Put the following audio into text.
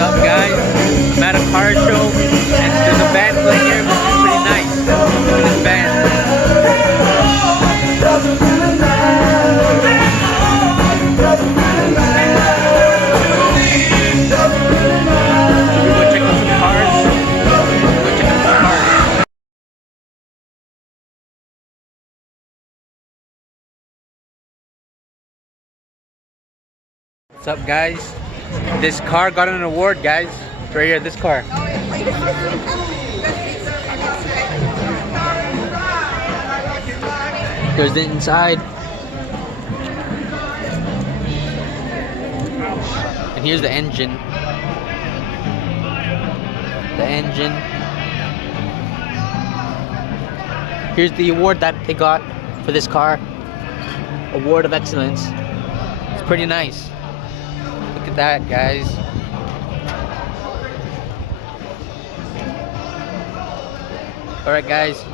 up, guys? I'm at a car show, and there's a band playing here, which is pretty nice. Look at this band. Should we go check out some cars? Go check out some cars. What's up, guys? This car got an award, guys. It's right here, this car. Here's the inside. And here's the engine. The engine. Here's the award that they got for this car. Award of Excellence. It's pretty nice. Look at that, guys. Alright, guys.